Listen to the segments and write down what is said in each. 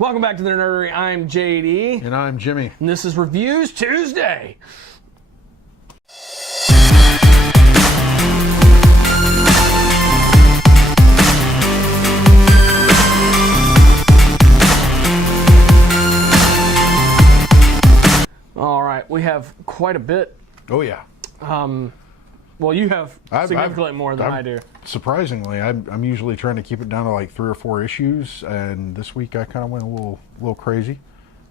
Welcome back to the Nerdery. I'm JD. And I'm Jimmy. And this is Reviews Tuesday. All right, we have quite a bit. Oh, yeah. Well, you have significantly more than I do. Surprisingly, I'm usually trying to keep it down to like 3 or 4 issues, and this week I kind of went a little crazy.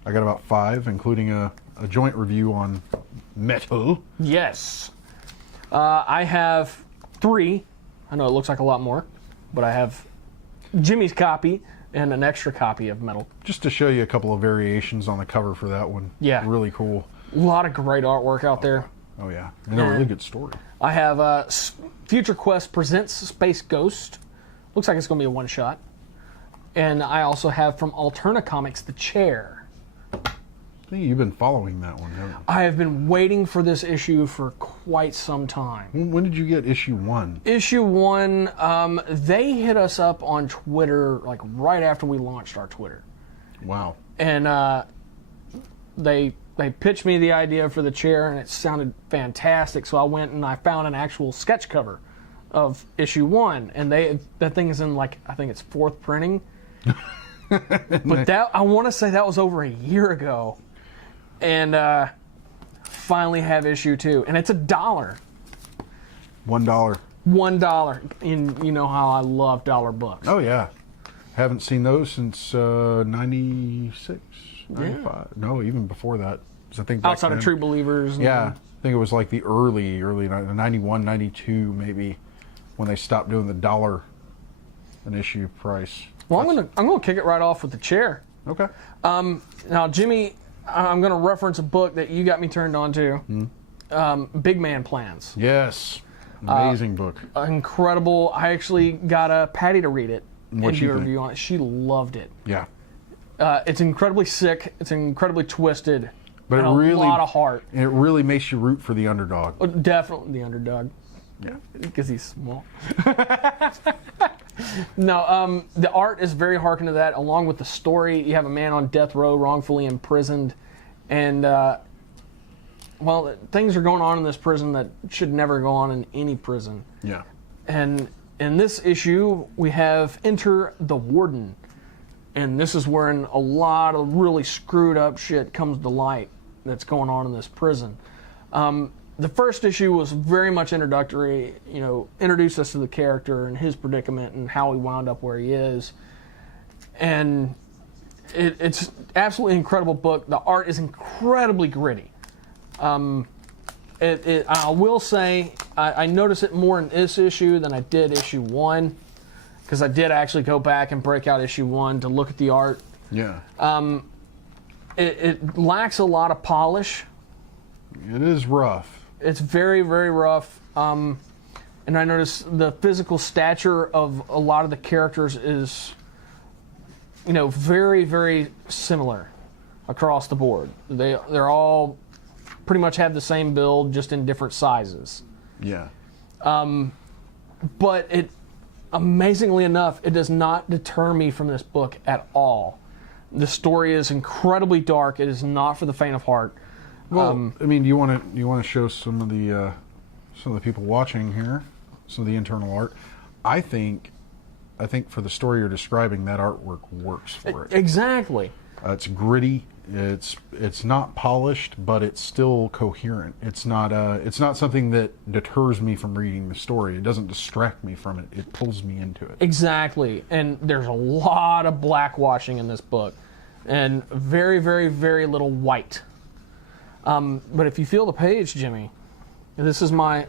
I got about 5, including a joint review on Metal. Yes. I have 3. I know it looks like a lot more, but I have Jimmy's copy and an extra copy of Metal. Just to show you a couple of variations on the cover for that one. Yeah. Really cool. A lot of great artwork out there. Oh, yeah. And a really good story. I have Future Quest Presents Space Ghost. Looks like it's going to be a one-shot. And I also have from Alterna Comics, The Chair. I think you've been following that one, haven't you? I have been waiting for this issue for quite some time. When did you get issue 1? Issue 1, they hit us up on Twitter like right after we launched our Twitter. Wow. And they pitched me the idea for The Chair, and it sounded fantastic. So I went and I found an actual sketch cover of issue 1, and that thing is in like I think it's 4th printing. But that I want to say that was over a year ago, and finally have issue 2, and it's $1. $1. $1, and you know how I love dollar books. Oh, yeah. Haven't seen those since 96, 95. Yeah. No, even before that. I think outside of True Believers. Yeah, I think it was like the early 91, 92 maybe, when they stopped doing the $1 an issue price. Well, I'm gonna kick it right off with The Chair. Okay. Now, Jimmy, I'm gonna reference a book that you got me turned on to. Big Man Plans. Yes. Amazing book. Incredible. I actually got Patty to read it and do a review on it. She loved it. Yeah. It's incredibly sick. It's incredibly twisted. But a lot of heart. It really makes you root for the underdog. Oh, definitely the underdog. Yeah. Because he's small. No, the art is very harken to that, along with the story. You have a man on death row, wrongfully imprisoned, and well, things are going on in this prison that should never go on in any prison. Yeah. And in this issue, we have Enter the Warden, and this is where a lot of really screwed up shit comes to light that's going on in this prison. The first issue was very much introductory, introduced us to the character and his predicament and how he wound up where he is. And it's absolutely incredible book. The art is incredibly gritty. I will say I noticed it more in this issue than I did issue 1, because I did actually go back and break out issue 1 to look at the art. Yeah. It lacks a lot of polish. It is rough. It's very, very rough. And I noticed the physical stature of a lot of the characters is, very, very similar across the board. They're all pretty much have the same build, just in different sizes. Yeah. But amazingly enough, it does not deter me from this book at all. The story is incredibly dark. It is not for the faint of heart. Well, I mean, you want to show some of the people watching here, some of the internal art. I think for the story you're describing, that artwork works for it. Exactly. It's gritty. It's not polished, but it's still coherent. It's not something that deters me from reading the story. It doesn't distract me from it. It pulls me into it. Exactly. And there's a lot of blackwashing in this book, and very, very, very little white. But if you feel the page, Jimmy, this is my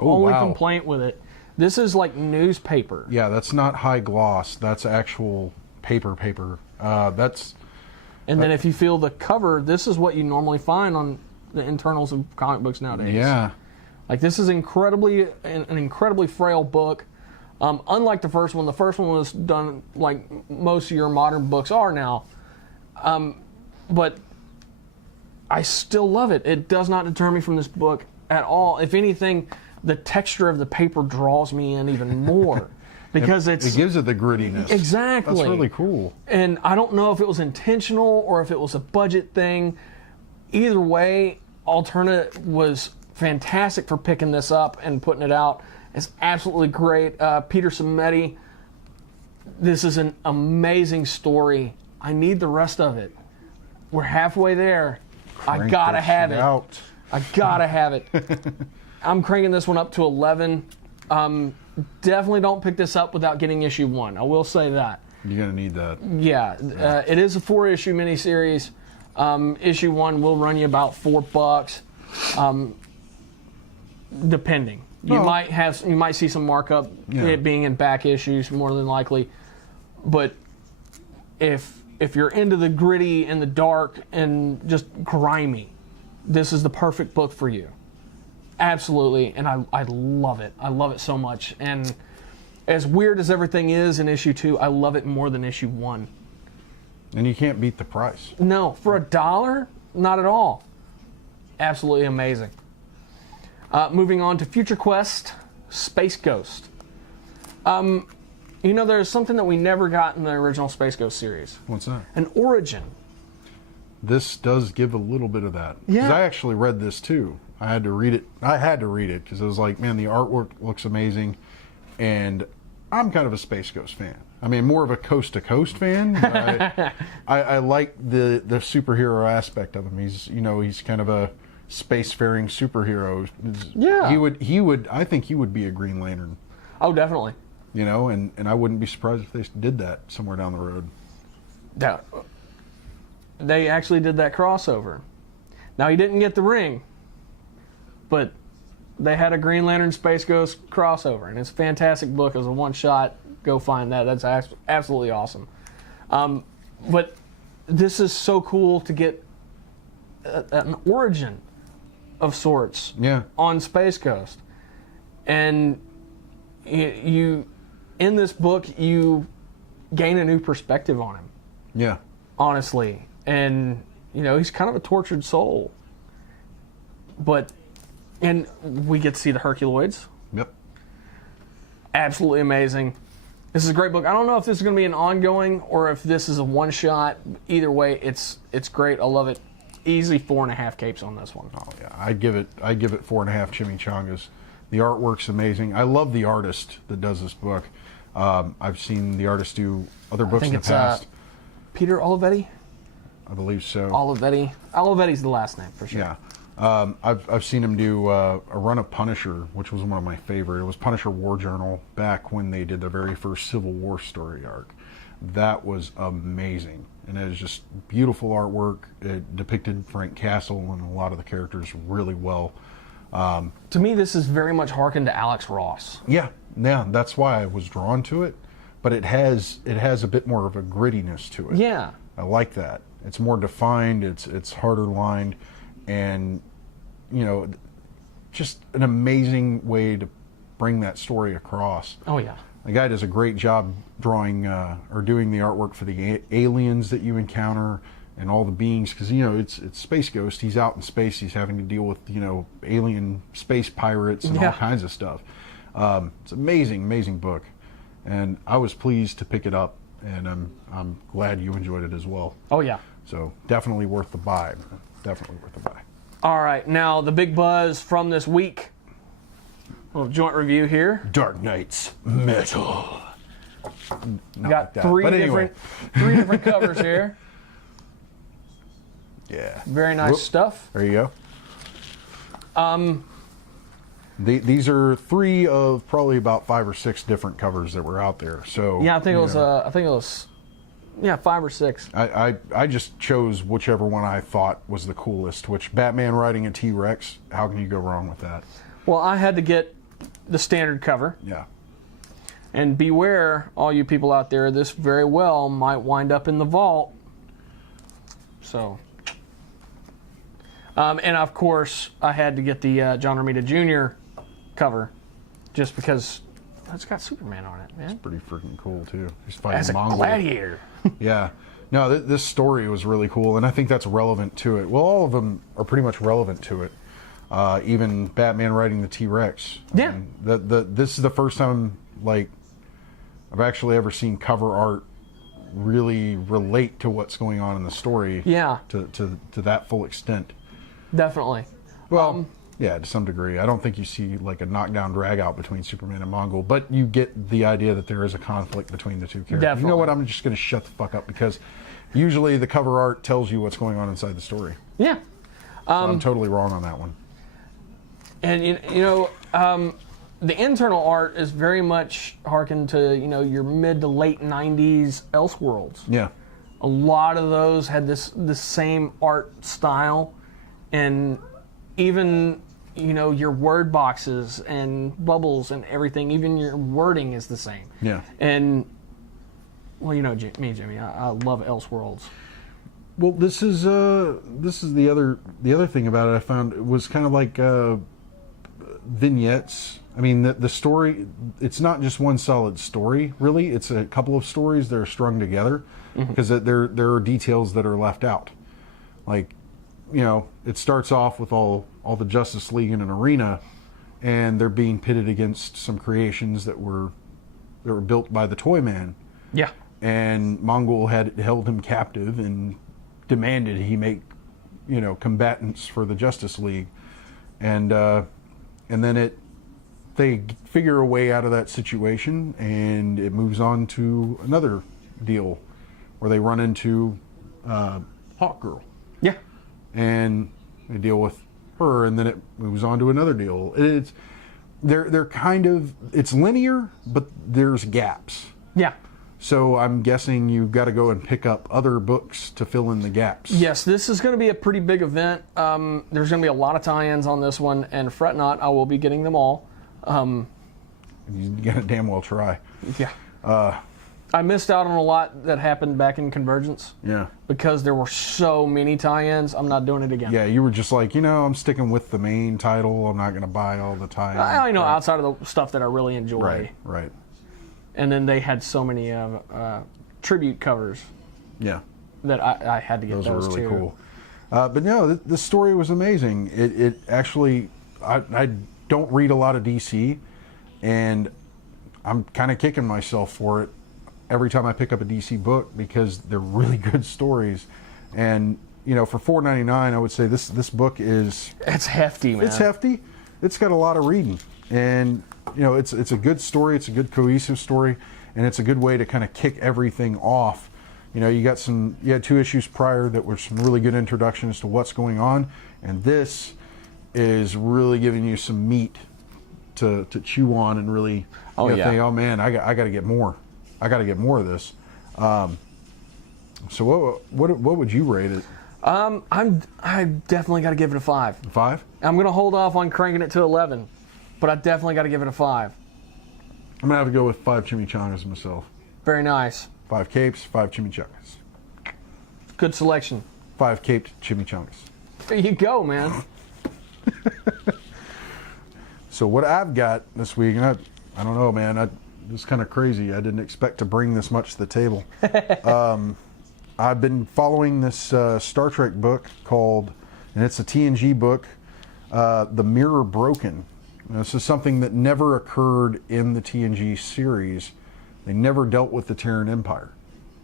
only complaint with it. This is like newspaper. Yeah, that's not high gloss. That's actual paper. And then if you feel the cover, this is what you normally find on the internals of comic books nowadays. Yeah. Like, this is an incredibly frail book. Unlike the first one was done like most of your modern books are now. But I still love it. It does not deter me from this book at all. If anything, the texture of the paper draws me in even more. because it gives it the grittiness. Exactly. That's really cool. And I don't know if it was intentional or if it was a budget thing. Either way, Alternate was fantastic for picking this up and putting it out. It's absolutely great. Peter Simeti, this is an amazing story. I need the rest of it. We're halfway there. I gotta have it. I gotta have it. I'm cranking this one up to 11. Definitely don't pick this up without getting issue 1. I will say that. You're gonna need that. Yeah, it is a 4-issue miniseries. Issue 1 will run you about $4, depending. You might see some markup, it being in back issues more than likely. But if you're into the gritty and the dark and just grimy, this is the perfect book for you. Absolutely, and I love it. I love it so much. And as weird as everything is in issue 2, I love it more than issue 1. And you can't beat the price. No, for $1, not at all. Absolutely amazing. Moving on to Future Quest, Space Ghost. There's something that we never got in the original Space Ghost series. What's that? An origin. This does give a little bit of that. Yeah. Because I actually read this too. I had to read it because I was like, man, the artwork looks amazing. And I'm kind of a Space Ghost fan. I mean, more of a Coast to Coast fan. But I like the superhero aspect of him. He's kind of a spacefaring superhero. Yeah. He would. I think he would be a Green Lantern. Oh, definitely. And I wouldn't be surprised if they did that somewhere down the road. Yeah. They actually did that crossover. Now, he didn't get the ring, but they had a Green Lantern Space Ghost crossover, and it's a fantastic book. It was a one-shot. Go find that. That's absolutely awesome. But this is so cool to get an origin of sorts on Space Ghost. And you in this book, you gain a new perspective on him. Yeah. Honestly. And, he's kind of a tortured soul. And we get to see the Herculoids. Yep. Absolutely amazing. This is a great book. I don't know if this is going to be an ongoing or if this is a one-shot. Either way, it's great. I love it. Easily 4.5 capes on this one. Oh yeah, I'd give it 4.5 chimichangas. The artwork's amazing. I love the artist that does this book. I've seen the artist do other books in the past. Peter Olivetti? I believe so. Olivetti. Olivetti's the last name for sure. Yeah. I've seen him do a run of Punisher, which was one of my favorite. It was Punisher War Journal back when they did the very first Civil War story arc. That was amazing, and it was just beautiful artwork. It depicted Frank Castle and a lot of the characters really well. To me, this is very much harkened to Alex Ross. Yeah, that's why I was drawn to it. But it has a bit more of a grittiness to it. Yeah, I like that. It's more defined. It's harder lined, and just an amazing way to bring that story across. Oh yeah. The guy does a great job drawing or doing the artwork for the aliens that you encounter and all the beings, because it's Space Ghost. He's out in space. He's having to deal with alien space pirates and all kinds of stuff. It's an amazing book, and I was pleased to pick it up, and I'm glad you enjoyed it as well. Oh yeah. So definitely worth the buy. Definitely worth the buy. All right, now the big buzz from this week. A little joint review here. Dark Knight's Metal. We got three different covers here. Yeah. Very nice stuff. There you go. These are 3 of probably about 5 or 6 different covers that were out there. So yeah, I think it was 5 or 6. I just chose whichever one I thought was the coolest. Which Batman riding a T-Rex. How can you go wrong with that? Well, I had to get the standard cover. Yeah. And beware, all you people out there, this very well might wind up in the vault. So. And of course, I had to get the John Romita Jr. cover, just because it's got Superman on it, man. It's pretty freaking cool too. He's fighting as a Mongol. gladiator. Yeah. No, this story was really cool, and I think that's relevant to it. Well, all of them are pretty much relevant to it. Even Batman riding the T-Rex. Yeah. This is the first time, like, I've actually ever seen cover art really relate to what's going on in the story. Yeah. To that full extent. Definitely. Well, yeah, to some degree. I don't think you see like a knockdown drag out between Superman and Mongol, but you get the idea that there is a conflict between the two characters. Definitely. You know what? I'm just going to shut the fuck up because usually the cover art tells you what's going on inside the story. Yeah. So I'm totally wrong on that one. And the internal art is very much harkened to your mid to late '90s Elseworlds. Yeah. A lot of those had this same art style, and even your word boxes and bubbles and everything, even your wording is the same. Yeah. And well, me, Jimmy, I love Elseworlds. Well, this is the other thing about it I found. It was kind of like vignettes. I mean, the story, it's not just one solid story, really. It's a couple of stories that are strung together because there are details that are left out. Like, it starts off with all the Justice League in an arena, and they're being pitted against some creations that were built by the Toyman. Yeah. And Mongol had held him captive and demanded he make, combatants for the Justice League. And then they figure a way out of that situation, and it moves on to another deal where they run into Hawkgirl. Yeah. And they deal with her, and then it moves on to another deal. They're kind of, it's linear, but there's gaps. Yeah. So I'm guessing you've got to go and pick up other books to fill in the gaps. Yes, this is going to be a pretty big event. There's going to be a lot of tie-ins on this one, and fret not, I will be getting them all. You gotta damn well try. Yeah. I missed out on a lot that happened back in Convergence. Yeah. Because there were so many tie-ins, I'm not doing it again. Yeah, you were just like, I'm sticking with the main title. I'm not going to buy all the tie-ins. Outside of the stuff that I really enjoy. Right. And then they had so many tribute covers. Yeah. That I had to get those are really too. cool. But no, the story was amazing. It actually, I don't read a lot of DC, and I'm kind of kicking myself for it every time I pick up a DC book because they're really good stories. And for $4.99, I would say this book is, it's hefty, man. It's hefty. It's got a lot of reading, and it's a good story. It's a good cohesive story, and it's a good way to kind of kick everything off. You had 2 issues prior that were some really good introductions to what's going on, and this is really giving you some meat to chew on and really think, oh man, I got to get more. I got to get more of this. So what would you rate it? I definitely got to give it a 5. 5? I'm gonna hold off on cranking it to 11, but I definitely got to give it a 5. I'm gonna have to go with 5 chimichangas myself. Very nice. 5 capes, 5 chimichangas. Good selection. 5 caped chimichangas. There you go, man. So what I've got this week, and I don't know, man. It's kind of crazy. I didn't expect to bring this much to the table. I've been following this Star Trek book called, and it's a TNG book, The Mirror Broken. Now, this is something that never occurred in the TNG series. They never dealt with the Terran Empire.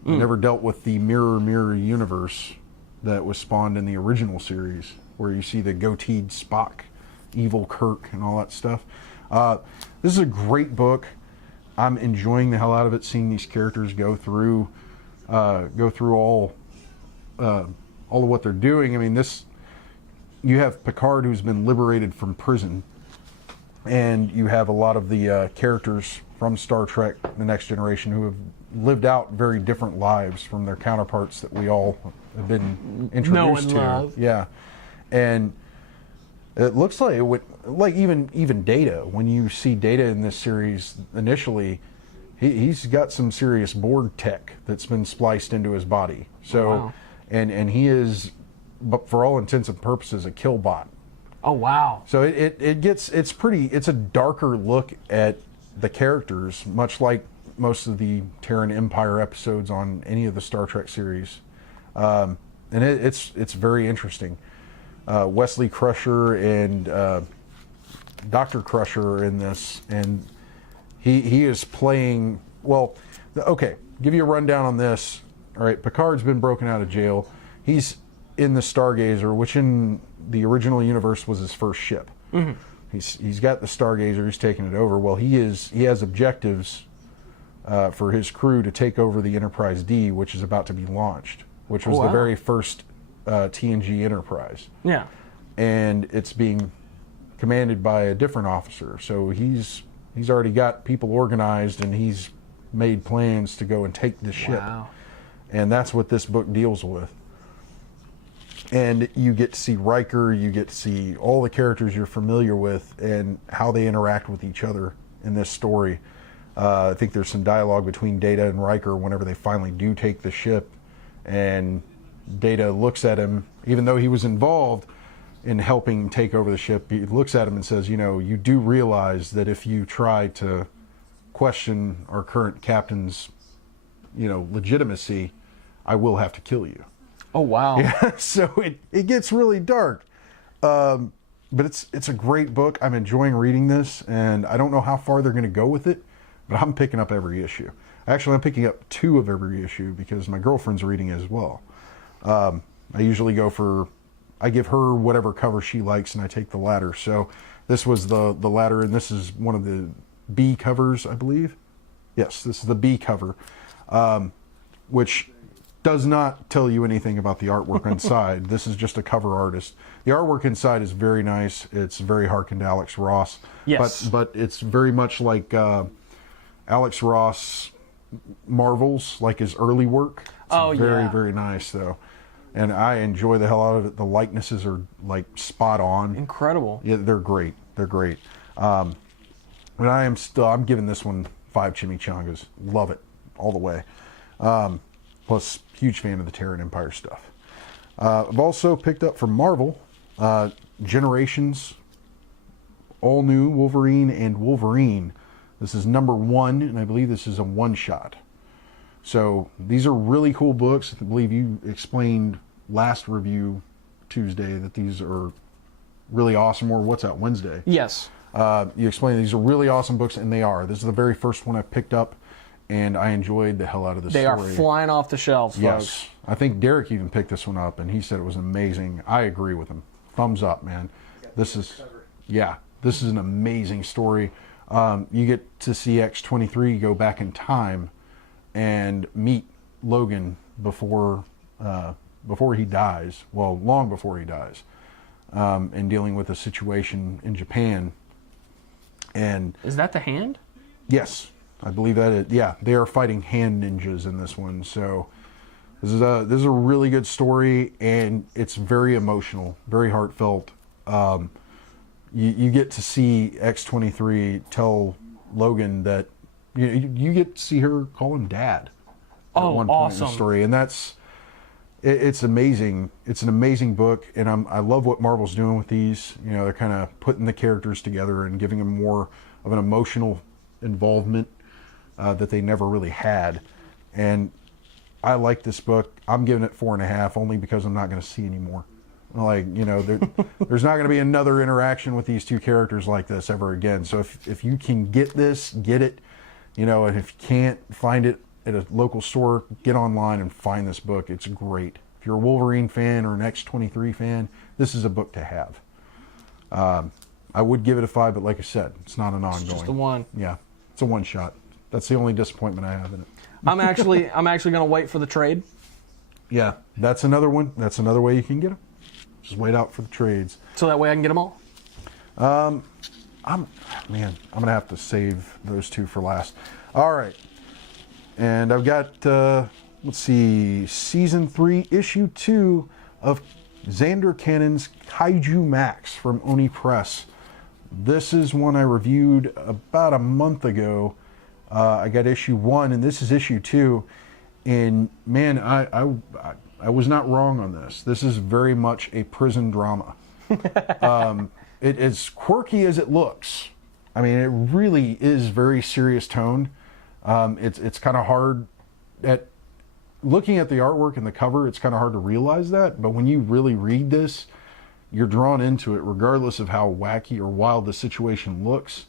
They never dealt with the mirror universe that was spawned in the original series, where you see the goateed Spock, evil Kirk, and all that stuff. This is a great book. I'm enjoying the hell out of it, seeing these characters go through all of what they're doing. I mean, you have Picard, who's been liberated from prison, and you have a lot of the characters from Star Trek: The Next Generation who have lived out very different lives from their counterparts that we all have been introduced to. Love. Yeah, and it looks like even Data. When you see Data in this series initially, he's got some serious Borg tech that's been spliced into his body. So, wow. and he is, but for all intents and purposes, a killbot. Oh wow! So it's a darker look at the characters, much like most of the Terran Empire episodes on any of the Star Trek series, and it's very interesting. Wesley Crusher and Dr. Crusher are in this, and he is playing Well, okay, give you a rundown on this. All right, Picard's been broken out of jail. He's in the Stargazer, which in the original universe was his first ship. Mm-hmm. He's got the Stargazer. He's taking it over. Well, he has objectives for his crew to take over the Enterprise D, which is about to be launched, which was the very first TNG Enterprise. Yeah. And it's being commanded by a different officer. So he's already got people organized, and he's made plans to go and take the ship. Wow. And that's what this book deals with. And you get to see Riker, you get to see all the characters you're familiar with and how they interact with each other in this story. I think there's some dialogue between Data and Riker whenever they finally do take the ship, and Data looks at him, even though he was involved in helping take over the ship, he looks at him and says, you do realize that if you try to question our current captain's, legitimacy, I will have to kill you. Oh, wow. Yeah, so it gets really dark. But it's a great book. I'm enjoying reading this, and I don't know how far they're going to go with it, but I'm picking up every issue. Actually, I'm picking up 2 of every issue because my girlfriend's reading it as well. I usually I give her whatever cover she likes, and I take the latter. So this was the latter, and this is one of the B covers, I believe. Yes, this is the B cover, which does not tell you anything about the artwork inside. This is just a cover artist. The artwork inside is very nice. It's very harkened to Alex Ross. Yes. But it's very much like Alex Ross Marvels, like his early work. It's very, very nice, though. And I enjoy the hell out of it. The likenesses are, like, spot on. Incredible. Yeah, they're great. They're great. And I'm giving this one 5 chimichangas. Love it all the way. Plus, huge fan of the Terran Empire stuff. I've also picked up from Marvel, Generations, all new Wolverine and Wolverine. This is number 1, and I believe this is a one-shot. So these are really cool books. I believe you explained last review Tuesday that these are really awesome, or what's that, Wednesday? Yes. You explained these are really awesome books, and they are. This is the very first one I picked up, and I enjoyed the hell out of this story. They are flying off the shelves, folks. Yes. I think Derek even picked this one up, and he said it was amazing. I agree with him. Thumbs up, man. This is an amazing story. You get to see X-23 go back in time and meet Logan before he dies. Well, long before he dies, and dealing with a situation in Japan. And is that the Hand? Yes, I believe that is. Yeah, they are fighting hand ninjas in this one. So this is a really good story, and it's very emotional, very heartfelt. You get to see X-23 tell Logan that you get to see her call him Dad at one point in the story, and it's amazing. It's an amazing book, and I love what Marvel's doing with these. They're kind of putting the characters together and giving them more of an emotional involvement that they never really had. And I like this book. I'm giving it 4.5 only because I'm not going to see any more. There's not going to be another interaction with these 2 characters like this ever again. So if you can get this, get it. And if you can't find it at a local store, get online and find this book. It's great. If you're a Wolverine fan or an X-23 fan, this is a book to have. I would give it a 5, but like I said, it's not an ongoing. It's just a 1. Yeah, it's a one-shot. That's the only disappointment I have in it. I'm actually going to wait for the trade. Yeah, that's another one. That's another way you can get them. Just wait out for the trades. So that way I can get them all? I'm going to have to save those 2 for last. All right. And I've got, let's see, Season 3, Issue 2 of Xander Cannon's Kaiju Max from Oni Press. This is one I reviewed about a month ago. I got Issue 1, and this is Issue 2. And, man, I was not wrong on this. This is very much a prison drama. It is quirky as it looks. I mean, it really is very serious tone. It's kind of hard at looking at the artwork and the cover. It's kind of hard to realize that, but when you really read this, you're drawn into it, regardless of how wacky or wild the situation looks.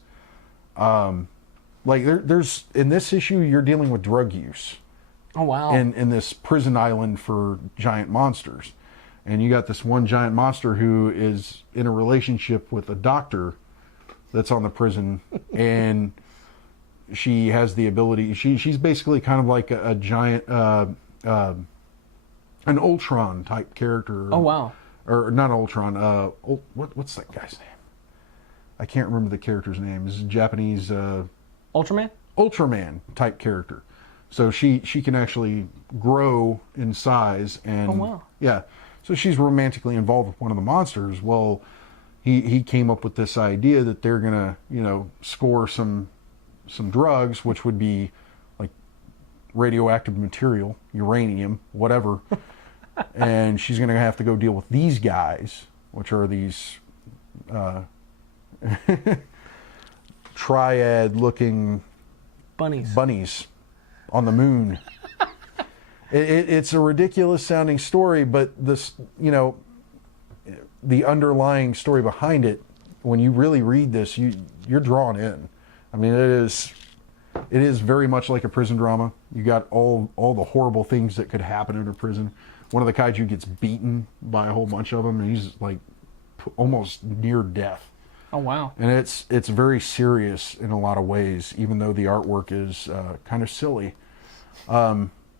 Like there's in this issue, you're dealing with drug use. Oh, wow. In this prison island for giant monsters. And you got this one giant monster who is in a relationship with a doctor that's on the prison, and she has the ability, she's basically kind of like a giant, an Ultron type character. Oh, wow. Or not Ultron, what's that guy's name? I can't remember the character's name. It's a Japanese... Ultraman? Ultraman type character. So she can actually grow in size, and oh, wow. Yeah, so she's romantically involved with one of the monsters. Well, he came up with this idea that they're gonna score some drugs, which would be like radioactive material, uranium, whatever, and she's gonna have to go deal with these guys, which are these triad-looking bunnies on the moon. It's a ridiculous sounding story, but this, the underlying story behind it, when you really read this, you're drawn in. I mean, it is very much like a prison drama. You got all the horrible things that could happen in a prison. One of the kaiju gets beaten by a whole bunch of them, and he's like almost near death. Oh, wow. And it's very serious in a lot of ways, even though the artwork is kind of silly.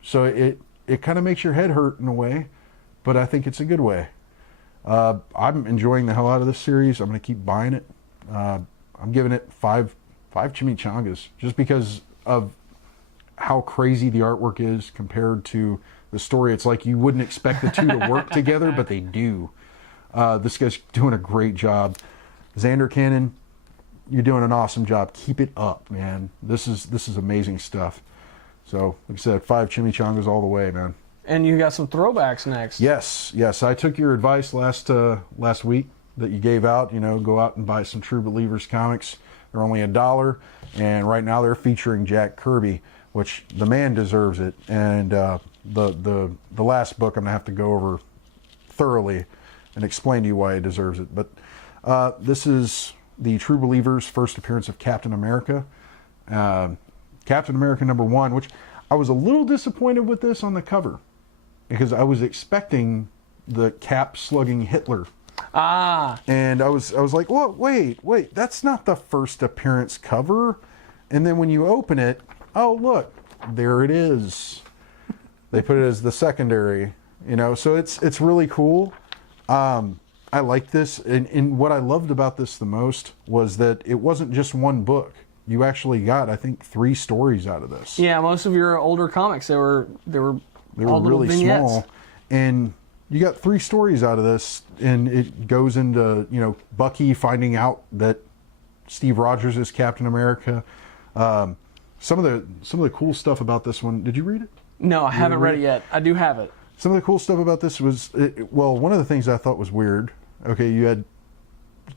So it kind of makes your head hurt in a way, but I think it's a good way. I'm enjoying the hell out of this series. I'm going to keep buying it. I'm giving it five chimichangas, just because of how crazy the artwork is compared to the story. It's like you wouldn't expect the two to work together, but they do. This guy's doing a great job. Xander Cannon, you're doing an awesome job. Keep it up, man. This is amazing stuff. So, like I said, 5 chimichangas all the way, man. And you got some throwbacks next. Yes. I took your advice last week that you gave out. Go out and buy some True Believers comics. They're only $1, and right now they're featuring Jack Kirby, which the man deserves it. And the last book I'm gonna have to go over thoroughly and explain to you why he deserves it. But this is the True Believers' first appearance of Captain America. Captain America #1, which I was a little disappointed with this on the cover, because I was expecting the Cap slugging Hitler. And I was like, well, wait, that's not the first appearance cover. And then when you open it, oh, look, there it is. They put it as the secondary, so it's really cool. I like this, and what I loved about this the most was that it wasn't just one book. You actually got, I think, 3 stories out of this. Yeah, most of your older comics, they were all really vignettes. small, and you got 3 stories out of this, and it goes into Bucky finding out that Steve Rogers is Captain America. Some of the cool stuff about this one. Did you read it? No, I haven't read it yet. I do have it. Some of the cool stuff about this was, one of the things I thought was weird. Okay, you had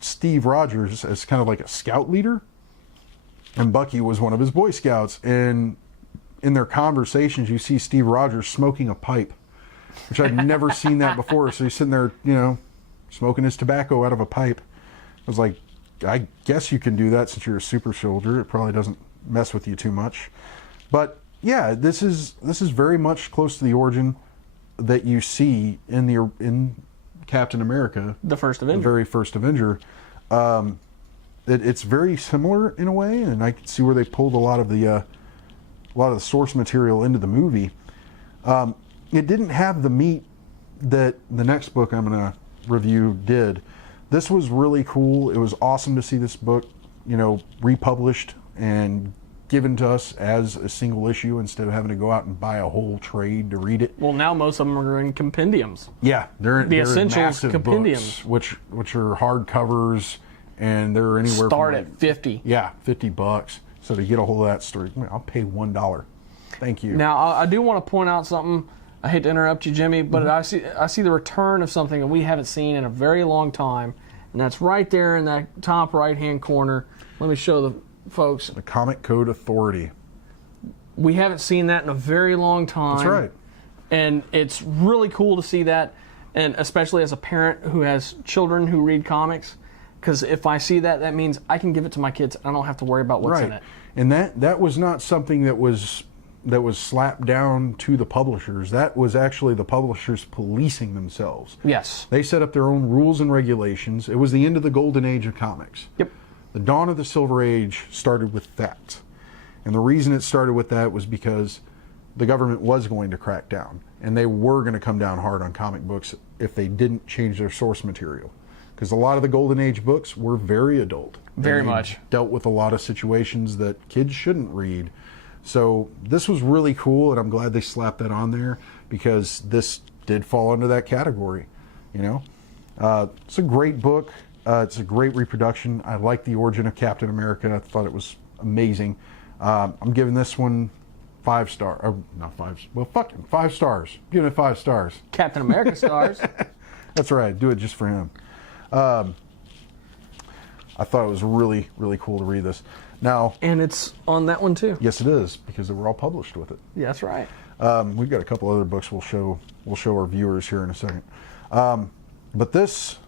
Steve Rogers as kind of like a scout leader, and Bucky was one of his Boy Scouts. And in their conversations, you see Steve Rogers smoking a pipe, which I'd never seen that before. So he's sitting there, smoking his tobacco out of a pipe. I was like, I guess you can do that since you're a super soldier. It probably doesn't mess with you too much. But yeah, this is very much close to the origin that you see in Captain America, the first Avenger, the very first Avenger. It's very similar in a way, and I can see where they pulled a lot of the source material into the movie. It didn't have the meat that the next book I'm going to review did. This was really cool. It was awesome to see this book, republished and given to us as a single issue instead of having to go out and buy a whole trade to read it. Well, now most of them are in compendiums. Yeah, they're essentials massive compendiums, books, which are hardcovers, and they're anywhere start from at $50. Yeah, $50. So to get a hold of that story, I'll pay $1. Thank you. Now I do want to point out something. I hate to interrupt you, Jimmy, but I see the return of something that we haven't seen in a very long time, and that's right there in that top right-hand corner. Let me show the folks. The Comic Code Authority. We haven't seen that in a very long time. That's right. And it's really cool to see that, and especially as a parent who has children who read comics, because if I see that, that means I can give it to my kids. I don't have to worry about what's in it. And that was not something that was slapped down to the publishers. That was actually the publishers policing themselves. Yes. They set up their own rules and regulations. It was the end of the golden age of comics. Yep. The dawn of the Silver Age started with that. And the reason it started with that was because the government was going to crack down. And they were going to come down hard on comic books if they didn't change their source material. Because a lot of the golden age books were very adult. Very They much. dealt with a lot of situations that kids shouldn't read. So this was really cool, and I'm glad they slapped that on there, because this did fall under that category. You know, it's a great book. It's a great reproduction. I like the origin of Captain America. I thought it was amazing. I'm giving this one 5 stars. Or not 5. Well, fucking 5 stars. I'm giving it 5 stars. Captain America stars. That's right. Do it just for him. I thought it was really, really cool to read this. Now, And it's on that one too. yes, it is, because they were all published with it. Yeah, that's right. We've got a couple other books we'll show our viewers here in a second. But this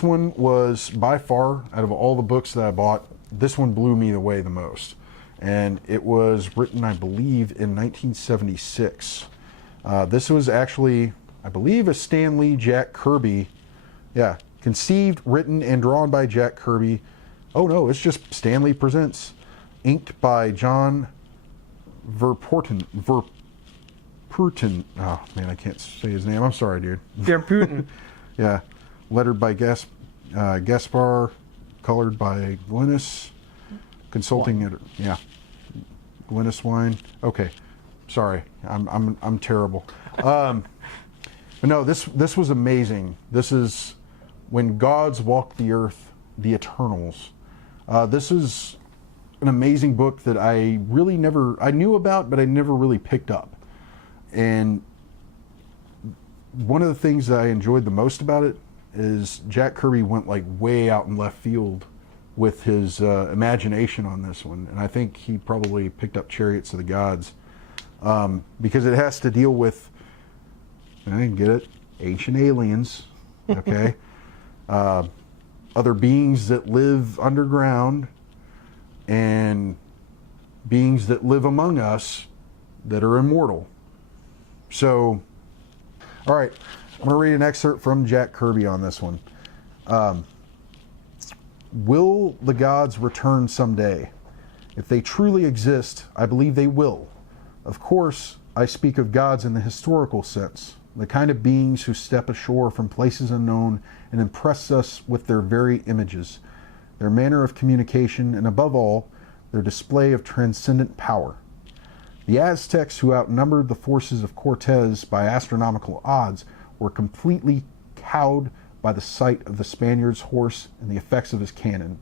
one was by far, out of all the books that I bought, this one blew me away the most. And it was written, I believe, in 1976. This was actually, I believe, a Stan Lee, Jack Kirby. Yeah, conceived, written, and drawn by Jack Kirby. Oh no, it's just Stan Lee Presents. Inked by John Verpoorten. Oh man, I can't say his name. I'm sorry, dude. They're Putin. Yeah. Lettered by Gaspar. Colored by Glynis. Consulting editor. Yeah. Glynis Wine. Okay. Sorry. I'm terrible. But no, this was amazing. This is When Gods Walk the Earth, the Eternals. This is an amazing book that I knew about, but I never really picked up. And one of the things that I enjoyed the most about it is Jack Kirby went like way out in left field with his imagination on this one. And I think he probably picked up Chariots of the Gods, because it has to deal with, I didn't get it, ancient aliens, okay? Other beings that live underground, and beings that live among us that are immortal. So, all right, I'm going to read an excerpt from Jack Kirby on this one. Will the gods return someday? If they truly exist, I believe they will. Of course, I speak of gods in the historical sense, the kind of beings who step ashore from places unknown and impress us with their very images, their manner of communication, and above all, their display of transcendent power. The Aztecs, who outnumbered the forces of Cortez by astronomical odds, were completely cowed by the sight of the Spaniard's horse and the effects of his cannon.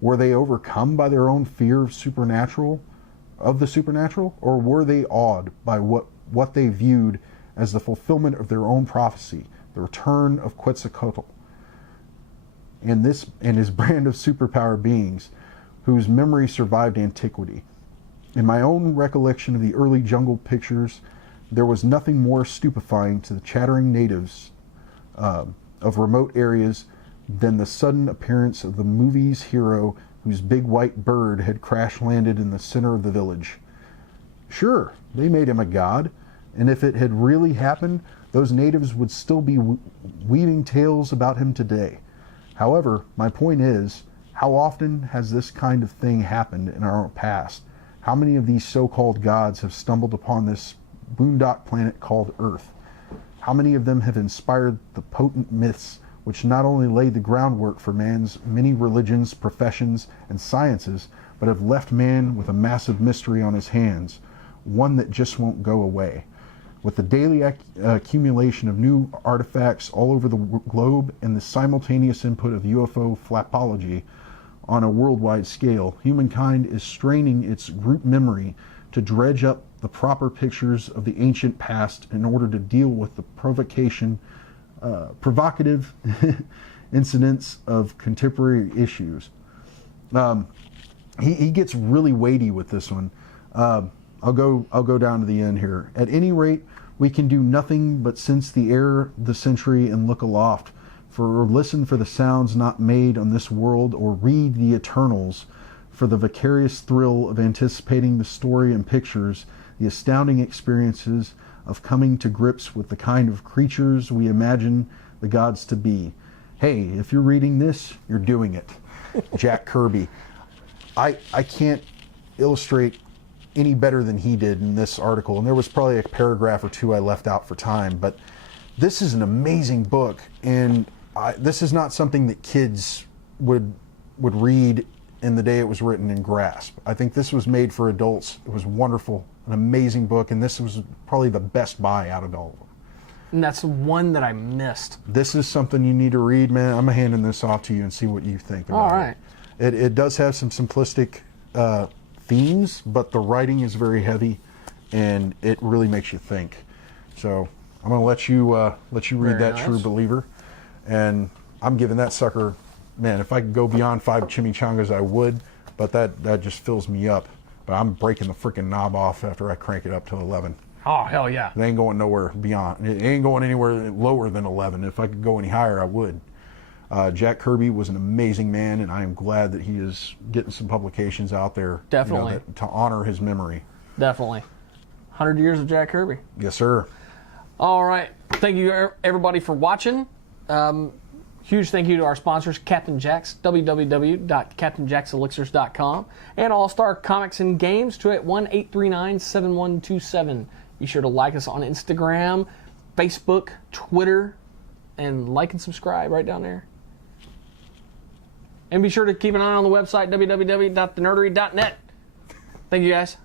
Were they overcome by their own fear of the supernatural, or were they awed by what they viewed as the fulfillment of their own prophecy, the return of Quetzalcoatl, and his brand of superpower beings, whose memory survived antiquity? In my own recollection of the early jungle pictures, there was nothing more stupefying to the chattering natives of remote areas than the sudden appearance of the movie's hero, whose big white bird had crash-landed in the center of the village. Sure, they made him a god, and if it had really happened, those natives would still be weaving tales about him today. However, my point is, how often has this kind of thing happened in our past? How many of these so-called gods have stumbled upon this boondock planet called Earth? How many of them have inspired the potent myths which not only laid the groundwork for man's many religions, professions, and sciences, but have left man with a massive mystery on his hands, one that just won't go away? With the daily accumulation of new artifacts all over the globe and the simultaneous input of UFO flapology on a worldwide scale, humankind is straining its group memory to dredge up the proper pictures of the ancient past in order to deal with the provocative incidents of contemporary issues. He gets really weighty with this one. I'll go down to the end here. At any rate, we can do nothing but sense the air, the century, and look aloft, or listen for the sounds not made on this world, or read the Eternals, for the vicarious thrill of anticipating the story and pictures, the astounding experiences of coming to grips with the kind of creatures we imagine the gods to be. Hey, if you're reading this, you're doing it. Jack Kirby. I can't illustrate any better than he did in this article, and there was probably a paragraph or two I left out for time, but this is an amazing book, and this is not something that kids would read in the day it was written and grasp. I think this was made for adults. It was wonderful, an amazing book, and this was probably the best buy out of all of them. And that's one that I missed. This is something you need to read, man. I'm handing this off to you and see what you think about All right. it. It does have some simplistic themes, but the writing is very heavy, and it really makes you think. So I'm going to let you read Very that nice. True Believer, and I'm giving that sucker, man, if I could go beyond 5 chimichangas, I would, but that just fills me up. But I'm breaking the freaking knob off after I crank it up to 11. Oh, hell yeah. It ain't going nowhere beyond. It ain't going anywhere lower than 11. If I could go any higher, I would. Jack Kirby was an amazing man, and I am glad that he is getting some publications out there. Definitely. To honor his memory. Definitely. 100 years of Jack Kirby. Yes, sir. All right. Thank you, everybody, for watching. Huge thank you to our sponsors, Captain Jacks, www.captainjackselixirs.com, and All Star Comics and Games, 281-839-7127. Be sure to like us on Instagram, Facebook, Twitter, and like and subscribe right down there. And be sure to keep an eye on the website, www.thenerdery.net. Thank you, guys.